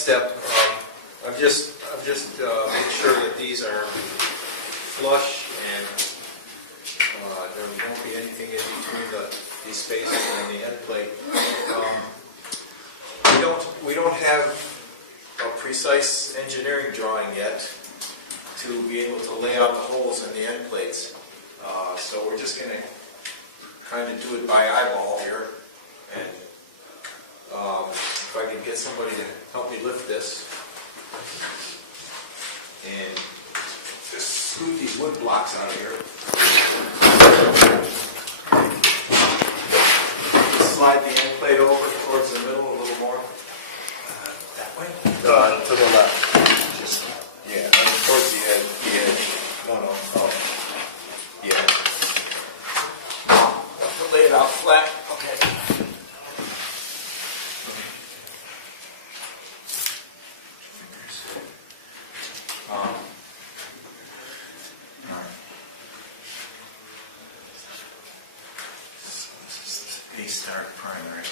step, I've just made sure that these are flush and there won't be anything in between these spaces and the end plate. We don't have a precise engineering drawing yet to be able to lay out the holes in the end plates. So we're just going to kind of do it by eyeball here. And if I can get somebody to help me lift this and just scoot these wood blocks out of here. Slide the end plate over towards the middle a little more. That way? To the left. Just, yeah, towards the edge. No. Oh. Yeah. Lay it out flat. Okay. Start primary. To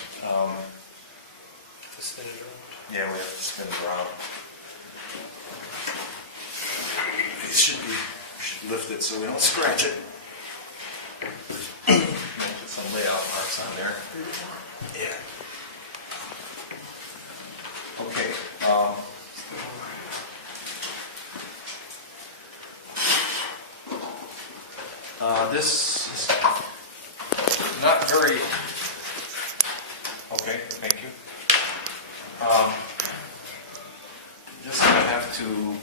spin it around. Yeah, we have to spin it around. These should lift it so we don't scratch it. Put some layout marks on there. Yeah. Okay. This is not very. Okay, thank you. Just going to have to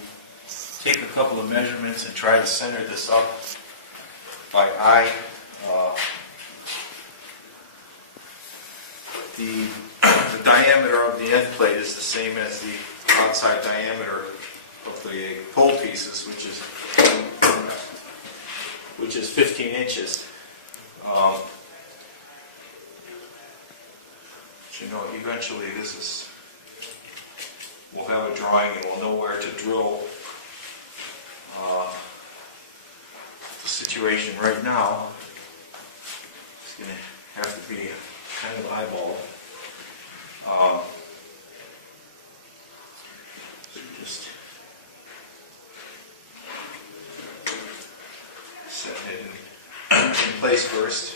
take a couple of measurements and try to center this up by eye. The diameter of the end plate is the same as the outside diameter of the pole pieces, which is 15 inches. You know, eventually we'll have a drawing and we'll know where to drill. The situation right now is going to have to be kind of eyeball. Just setting it in place first.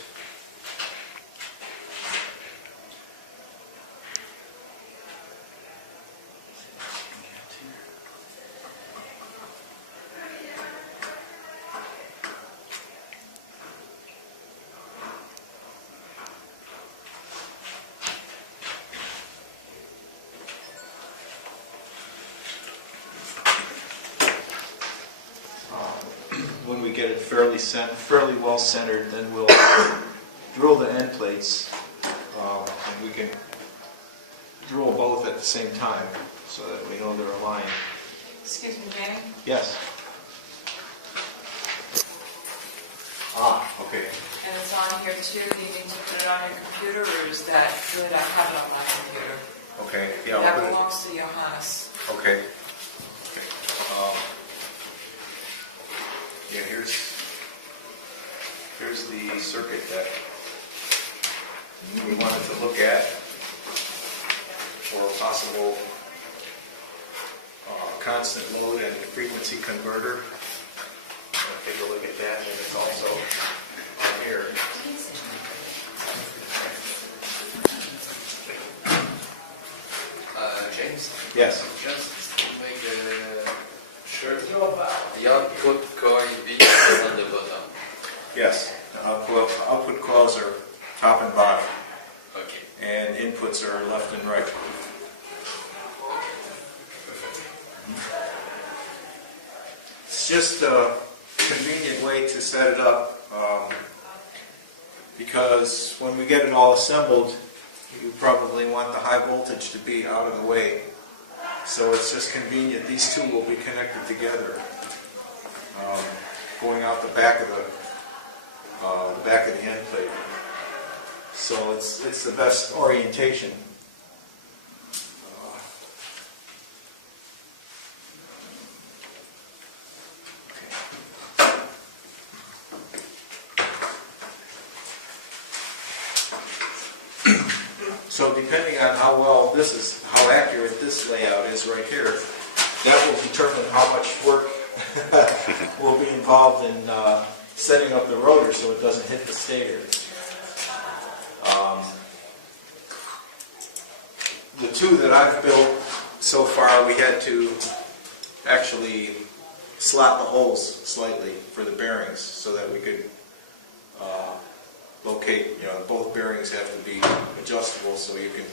When we get it fairly well centered, then we'll drill the end plates, and we can drill both at the same time so that we know they're aligned. Excuse me, Manny? Yes. Okay. And it's on here too. Do you need to put it on your computer, or is that good? I have it on my computer. Okay. Yeah. That belongs to Johannes. Okay. Yeah, here's the circuit that we wanted to look at for a possible constant load and frequency converter. I'll take a look at that, and it's also on here. James? Yes. Just to make sure the output coil V is on the bottom. Yes. The output coils are top and bottom, Okay. and inputs are left and right. It's just a convenient way to set it up, because when we get it all assembled, you probably want the high voltage to be out of the way. So it's just convenient. These two will be connected together, going out the back of the end plate. So it's the best orientation. So depending on how accurate this layout is right here, that will determine how much work will be involved in setting up the rotor so it doesn't hit the stator. The two that I've built so far, we had to actually slot the holes slightly for the bearings so that we could locate, both bearings have to be adjustable so you can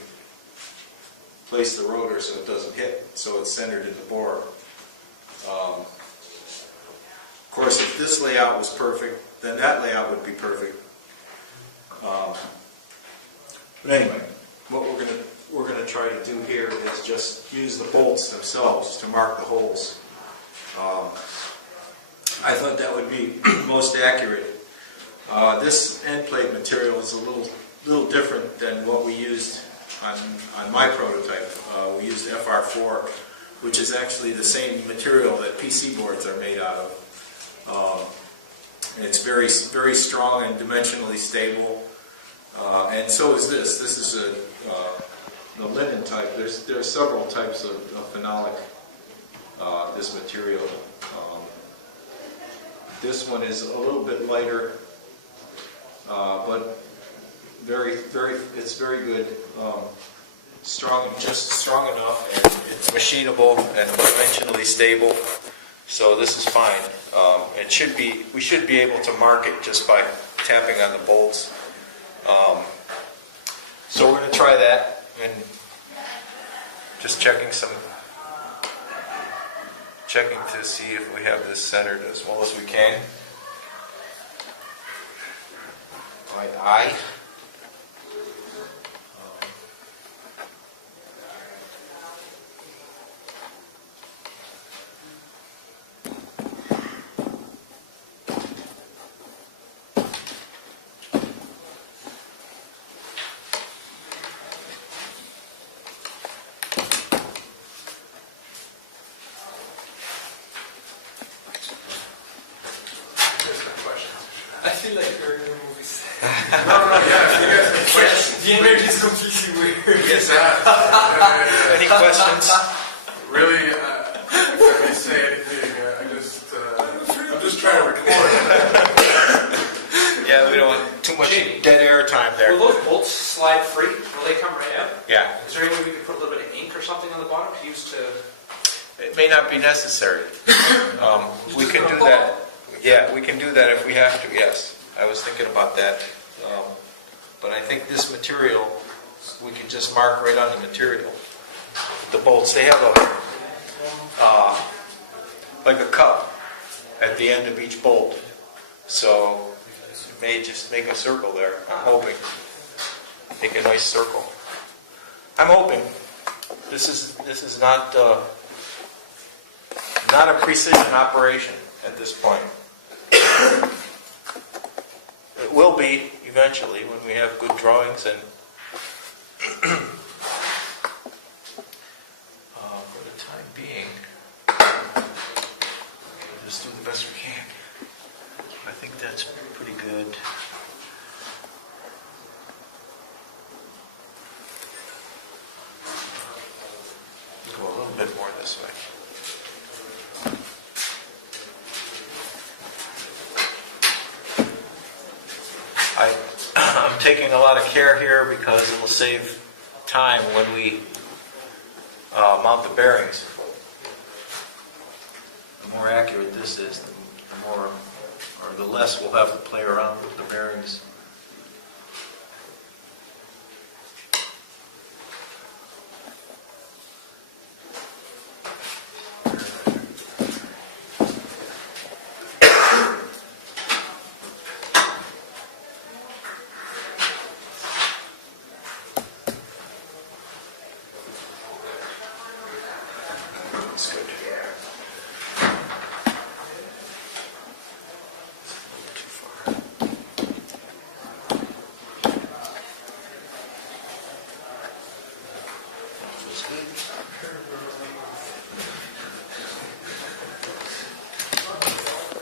place the rotor so it doesn't hit, so it's centered in the bore. Of course, if this layout was perfect, then that layout would be perfect. But anyway, what we're going to try to do here is just use the bolts themselves to mark the holes. I thought that would be most accurate. This end plate material is a little different than what we used on my prototype. We used FR4, which is actually the same material that PC boards are made out of. And it's very, very strong and dimensionally stable. And so is this. This is the linen type. There are several types of phenolic, this material. This one is a little bit lighter, but it's very good. Just strong enough, and it's machinable and dimensionally stable. So this is fine. We should be able to mark it just by tapping on the bolts. So we're going to try that, and just checking to see if we have this centered as well as we can. Aye. I feel like we're in the movies. Yes. The energy is completely weird. Yes, any questions? Really, if I may say anything, I'm just trying to record. Yeah, we don't want too much dead air time there. Will those bolts slide free? Will they come right out? Yeah, Is there any way we could put a little bit of ink or something on the bottom to use to... it may not be necessary. We can do that. Yeah, we can do that if we have to, yes. I was thinking about that. But I think this material, we can just mark right on the material. The bolts, they have like a cup at the end of each bolt. So it may just make a circle there, I'm hoping. Make a nice circle. I'm hoping. This is not a precision operation at this point. It will be eventually when we have good drawings, and for the time being, we'll just do the best we can. I think that's pretty good. Go a little bit more this way. I'm taking a lot of care here because it will save time when we mount the bearings. The more accurate this is, the less we'll have to play around with the bearings.